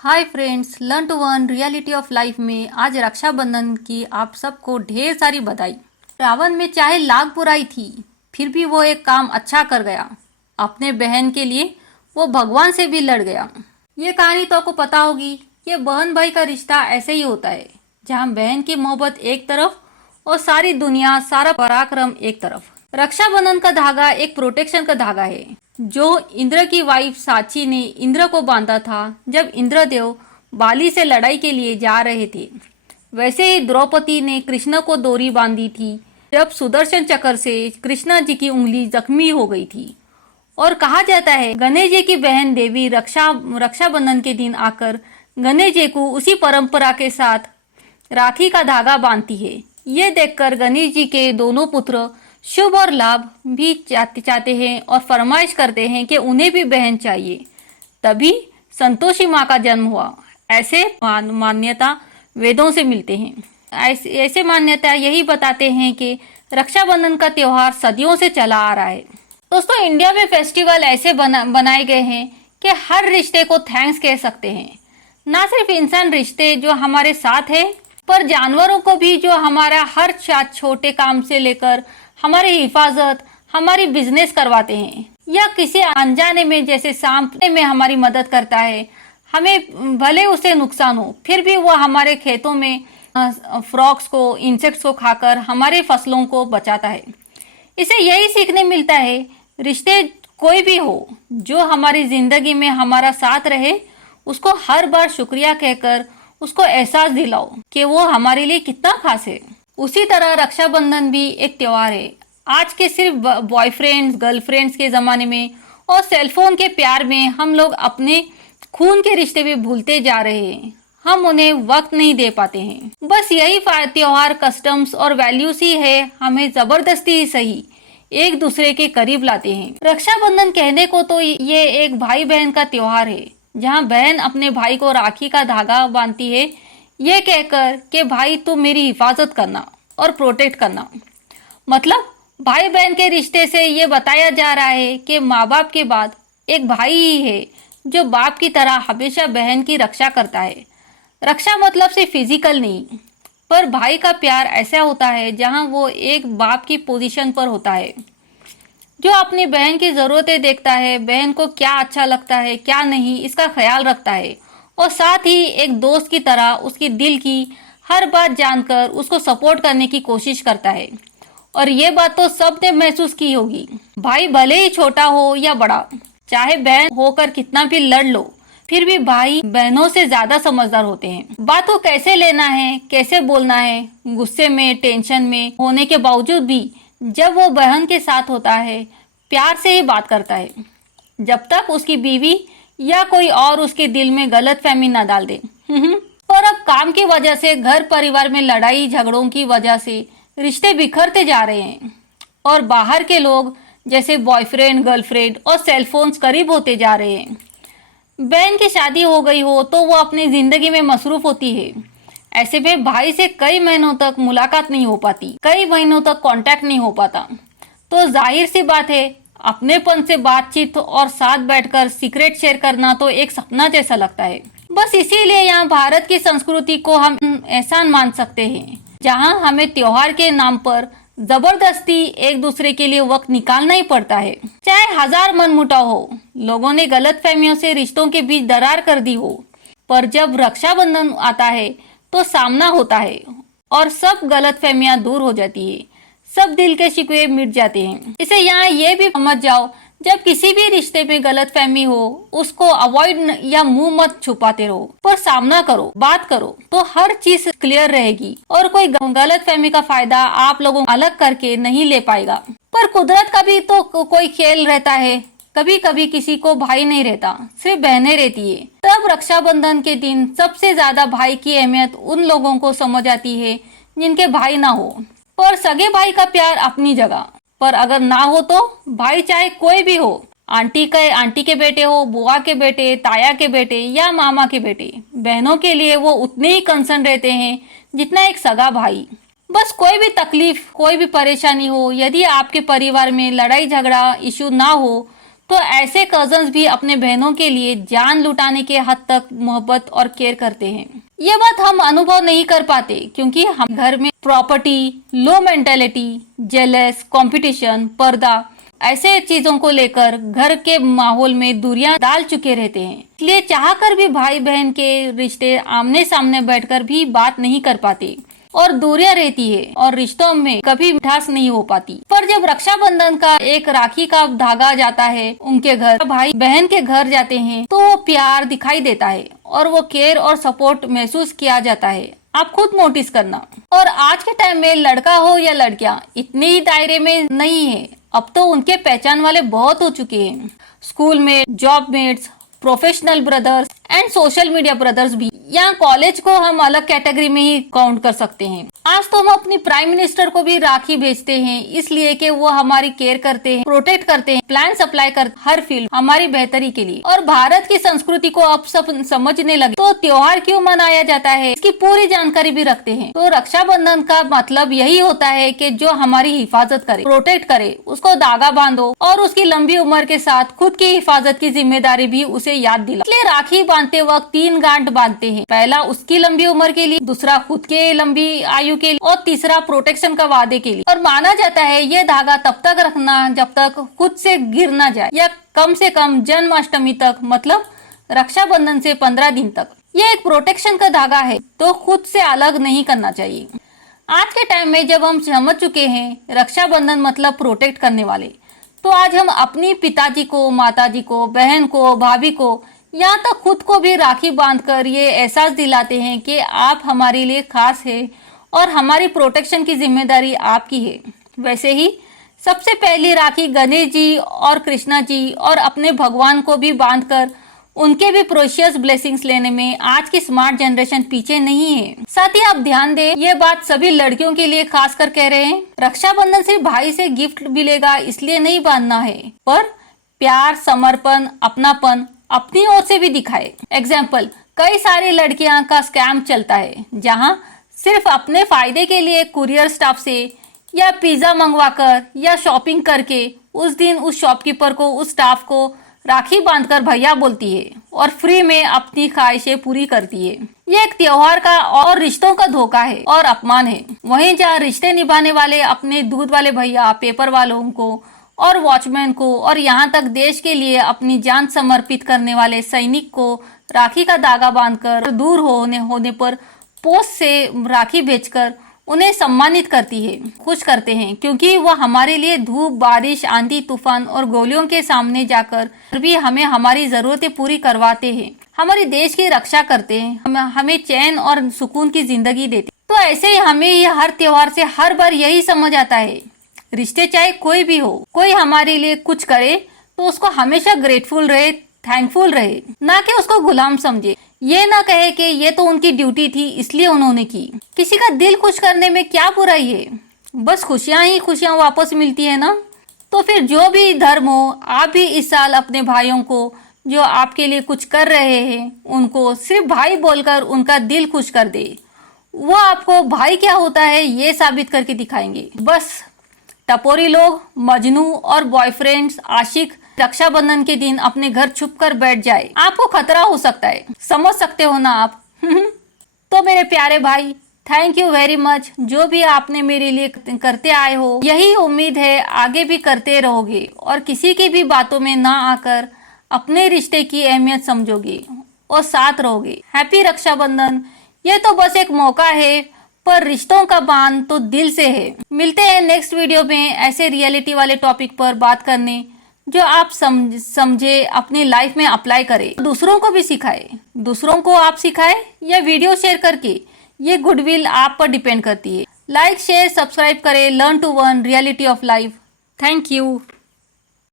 Hi friends, learn to earn reality of life में आज रक्षाबंधन की आप सबको ढेर सारी बधाई। रावण में चाहे लाख बुराई थी, फिर भी वो एक काम अच्छा कर गया। अपने बहन के लिए वो भगवान से भी लड़ गया। ये कहानी तो आपको पता होगी। ये बहन भाई का रिश्ता ऐसे ही होता है, जहाँ बहन की मोहब्बत एक तरफ और सारी दुनिया, सारा पराक्रम एक तरफ। रक्षाबंधन का धागा एक प्रोटेक्शन का धागा है, जो इंद्र की वाइफ साची ने इंद्र को बांधा था जब इंद्रदेव बाली से लड़ाई के लिए जा रहे थे। वैसे ही द्रौपदी ने कृष्ण को डोरी बांधी थी जब सुदर्शन चक्र से कृष्णा जी की उंगली जख्मी हो गई थी। और कहा जाता है गणेश जी की बहन देवी रक्षाबंधन के दिन आकर गणेश जी को उसी परंपरा के साथ राखी का धागा बांधती है। ये देखकर गणेश जी के दोनों पुत्र शुभ और लाभ भी चाहते हैं और फरमाइश करते हैं कि उन्हें भी बहन चाहिए। तभी संतोषी माँ का जन्म हुआ। ऐसे मान्यता वेदों से मिलते हैं। ऐसे मान्यता यही बताते हैं कि रक्षाबंधन का त्योहार सदियों से चला आ रहा है। दोस्तों, इंडिया में फेस्टिवल ऐसे बनाए गए हैं कि हर रिश्ते को थैंक्स कह सकते हैं। ना सिर्फ इंसान रिश्ते जो हमारे साथ है, पर जानवरों को भी, जो हमारा हर छोटे काम से लेकर हमारी हिफाजत, हमारी बिजनेस करवाते हैं, या किसी अनजाने में जैसे सांपने में हमारी मदद करता है। हमें भले उसे नुकसान हो, फिर भी वो हमारे खेतों में फ्रॉक्स को, इंसेक्ट्स को खाकर हमारे फसलों को बचाता है। इसे यही सीखने मिलता है, रिश्ते कोई भी हो जो हमारी जिंदगी में हमारा साथ रहे, उसको हर बार शुक्रिया कहकर उसको एहसास दिलाओ कि वो हमारे लिए कितना खास है। उसी तरह रक्षाबंधन भी एक त्योहार है। आज के सिर्फ बॉयफ्रेंड्स, गर्लफ्रेंड्स के ज़माने में और सेलफोन के प्यार में हम लोग अपने खून के रिश्ते भी भूलते जा रहे हैं। हम उन्हें वक्त नहीं दे पाते हैं। बस यही त्योहार कस्टम्स और वैल्यूज ही है, हमें ज़बरदस्ती ही सही एक दूसरे के करीब लाते हैं। रक्षाबंधन कहने को तो ये एक भाई बहन का त्योहार है, जहाँ बहन अपने भाई को राखी का धागा बांधती है, ये कहकर कि भाई तुम मेरी हिफाजत करना और प्रोटेक्ट करना। मतलब भाई बहन के रिश्ते से ये बताया जा रहा है कि माँ बाप के बाद एक भाई ही है जो बाप की तरह हमेशा बहन की रक्षा करता है। रक्षा मतलब सिर्फ फिजिकल नहीं, पर भाई का प्यार ऐसा होता है जहाँ वो एक बाप की पोजीशन पर होता है, जो अपनी बहन की ज़रूरतें देखता है, बहन को क्या अच्छा लगता है क्या नहीं, इसका ख्याल रखता है, और साथ ही एक दोस्त की तरह उसकी दिल की हर बात जानकर उसको सपोर्ट करने की कोशिश करता है। और ये बात तो सबने महसूस की होगी। भाई भले ही छोटा हो या बड़ा, चाहे बहन होकर कितना भी लड़ लो, फिर भी भाई बहनों से ज्यादा समझदार होते हैं। बात को कैसे लेना है, कैसे बोलना है, गुस्से में, टेंशन में होने के बावजूद भी जब वो बहन के साथ होता है, प्यार से ही बात करता है, जब तक उसकी बीवी या कोई और उसके दिल में गलत फहमी न डाल दे। और अब काम की वजह से, घर परिवार में लड़ाई झगड़ों की वजह से रिश्ते बिखरते जा रहे हैं, और बाहर के लोग जैसे बॉयफ्रेंड, गर्लफ्रेंड और सेलफोन्स करीब होते जा रहे हैं। बहन की शादी हो गई हो तो वो अपनी जिंदगी में मसरूफ होती है। ऐसे में भाई से कई महीनों तक मुलाकात नहीं हो पाती, कई महीनों तक कांटेक्ट नहीं हो पाता। तो जाहिर सी बात है, अपनेपन से बातचीत और साथ बैठकर सीक्रेट शेयर करना तो एक सपना जैसा लगता है। बस इसीलिए यहाँ भारत की संस्कृति को हम एहसान मान सकते हैं, जहाँ हमें त्योहार के नाम पर जबरदस्ती एक दूसरे के लिए वक्त निकालना ही पड़ता है। चाहे हजार मनमुटाव हो, लोगों ने गलत फहमियों से रिश्तों के बीच दरार कर दी हो, पर जब रक्षाबंधन आता है तो सामना होता है और सब गलत फहमियां दूर हो जाती है, सब दिल के शिकवे मिट जाते हैं। इसे यहाँ ये भी समझ जाओ, जब किसी भी रिश्ते में गलत फहमी हो, उसको अवॉइड या मुंह मत छुपाते रहो, पर सामना करो, बात करो, तो हर चीज क्लियर रहेगी और कोई गलत फहमी का फायदा आप लोगों को अलग करके नहीं ले पाएगा। पर कुदरत का भी तो कोई खेल रहता है। कभी कभी किसी को भाई नहीं रहता, सिर्फ बहनें रहती है। तब रक्षाबंधन के दिन सबसे ज्यादा भाई की अहमियत उन लोगों को समझ आती है जिनके भाई ना हो। पर सगे भाई का प्यार अपनी जगह, पर अगर ना हो तो भाई चाहे कोई भी हो, आंटी के बेटे हो, बुआ के बेटे, ताया के बेटे या मामा के बेटे, बहनों के लिए वो उतने ही कंसर्न रहते हैं जितना एक सगा भाई। बस कोई भी तकलीफ, कोई भी परेशानी हो, यदि आपके परिवार में लड़ाई झगड़ा इशू ना हो, तो ऐसे कजन्स भी अपने बहनों के लिए जान लुटाने के हद तक मोहब्बत और केयर करते हैं। ये बात हम अनुभव नहीं कर पाते क्योंकि हम घर में प्रॉपर्टी, लो मेंटेलिटी, जेलस, कंपटीशन, पर्दा ऐसे चीजों को लेकर घर के माहौल में दूरियां डाल चुके रहते हैं। इसलिए चाहकर भी भाई बहन के रिश्ते आमने सामने बैठकर भी बात नहीं कर पाते और दूरियां रहती है और रिश्तों में कभी मिठास नहीं हो पाती। पर जब रक्षाबंधन का एक राखी का धागा जाता है उनके घर, भाई बहन के घर जाते हैं, तो वो प्यार दिखाई देता है और वो केयर और सपोर्ट महसूस किया जाता है। आप खुद नोटिस करना। और आज के टाइम में लड़का हो या लड़कियां इतने ही दायरे में नहीं है, अब तो उनके पहचान वाले बहुत हो चुके हैं। स्कूल में job mates, professional brothers and social media brothers भी। यहाँ कॉलेज को हम अलग कैटेगरी में ही काउंट कर सकते हैं। आज तो हम अपनी प्राइम मिनिस्टर को भी राखी भेजते हैं इसलिए कि वो हमारी केयर करते हैं, प्रोटेक्ट करते हैं, प्लान सप्लाई करते हर फील्ड हमारी बेहतरी के लिए। और भारत की संस्कृति को अब सब समझने लगे तो त्योहार क्यों मनाया जाता है इसकी पूरी जानकारी भी रखते हैं। तो रक्षाबंधन का मतलब यही होता है कि जो हमारी हिफाजत करे, प्रोटेक्ट करे, उसको धागा बांधो और उसकी लंबी उम्र के साथ खुद की हिफाजत की जिम्मेदारी भी उसे याद दिला। इसलिए राखी बांधते वक्त 3 गांठ बांधते हैं। पहला उसकी लंबी उम्र के लिए, दूसरा खुद के लंबी आयु के लिए और तीसरा प्रोटेक्शन का वादे के लिए। और माना जाता है ये धागा तब तक रखना जब तक खुद से गिर ना जाए या कम से कम जन्माष्टमी तक, मतलब रक्षाबंधन से 15 दिन तक। ये एक प्रोटेक्शन का धागा है तो खुद से अलग नहीं करना चाहिए। आज के टाइम में जब हम समझ चुके हैं रक्षाबंधन मतलब प्रोटेक्ट करने वाले, तो आज हम अपनी पिताजी को, माताजी को, बहन को, भाभी को, यहाँ तक खुद को भी राखी बांधकर ये एहसास दिलाते हैं कि आप हमारे लिए खास है और हमारी प्रोटेक्शन की जिम्मेदारी आपकी है। वैसे ही सबसे पहली राखी गणेश जी और कृष्णा जी और अपने भगवान को भी बांधकर उनके भी प्रोशियस ब्लेसिंग्स लेने में आज की स्मार्ट जनरेशन पीछे नहीं है। साथ ही आप ध्यान दें, ये बात सभी लड़कियों के लिए खास कर कह रहे हैं। रक्षाबंधन सिर्फ भाई से गिफ्ट मिलेगा इसलिए नहीं बांधना है, पर प्यार, समर्पण, अपनापन अपनी ओर से भी दिखाए। एग्जाम्पल, कई सारी लड़कियां का स्कैम चलता है जहां सिर्फ अपने फायदे के लिए कुरियर स्टाफ से या पिज्जा मंगवाकर या शॉपिंग करके उस दिन उस शॉपकीपर को, उस स्टाफ को राखी बांधकर भैया बोलती है और फ्री में अपनी ख्वाहिशें पूरी करती है। ये एक त्योहार का और रिश्तों का धोखा है और अपमान है। वहीं जहाँ रिश्ते निभाने वाले अपने दूध वाले भैया, पेपर वालों को और वॉचमैन को और यहाँ तक देश के लिए अपनी जान समर्पित करने वाले सैनिक को राखी का धागा बांधकर दूर होने पर पोस्ट से राखी भेजकर उन्हें सम्मानित करती है, खुश करते हैं, क्योंकि वह हमारे लिए धूप, बारिश, आंधी, तूफान और गोलियों के सामने जाकर भी हमें हमारी जरूरतें पूरी करवाते हैं, हमारे देश की रक्षा करते हैं, हमें चैन और सुकून की जिंदगी देते। तो ऐसे ही हमें ये हर त्योहार से हर बार यही समझ आता है, रिश्ते चाहे कोई भी हो, कोई हमारे लिए कुछ करे तो उसको हमेशा ग्रेटफुल रहे, थैंकफुल रहे, ना कि उसको गुलाम समझे। ये ना कहे कि ये तो उनकी ड्यूटी थी इसलिए उन्होंने की। किसी का दिल खुश करने में क्या बुराई है, बस खुशियां ही खुशियां वापस मिलती है ना। तो फिर जो भी धर्म हो, आप भी इस साल अपने भाइयों को जो आपके लिए कुछ कर रहे हैं उनको सिर्फ भाई बोलकर उनका दिल खुश कर दे। वो आपको भाई क्या होता है ये साबित करके दिखाएंगे। बस टपोरी लोग, मजनू और बॉयफ्रेंड्स, आशिक रक्षाबंधन के दिन अपने घर छुप कर बैठ जाए, आपको खतरा हो सकता है। समझ सकते हो ना आप। तो मेरे प्यारे भाई, थैंक यू वेरी मच। जो भी आपने मेरे लिए करते आए हो, यही उम्मीद है आगे भी करते रहोगे और किसी की भी बातों में ना आकर अपने रिश्ते की अहमियत समझोगे और साथ रहोगे। हैप्पी रक्षाबंधन। ये तो बस एक मौका है, पर रिश्तों का बांध तो दिल से है। मिलते हैं नेक्स्ट वीडियो में ऐसे रियलिटी वाले टॉपिक पर बात करने जो आप समझे, अपनी लाइफ में अप्लाई करें, दूसरों को भी सिखाए। दूसरों को आप सिखाए या वीडियो शेयर करके, ये गुडविल आप पर डिपेंड करती है। लाइक, शेयर, सब्सक्राइब करें। Learn to earn reality of life. Thank you.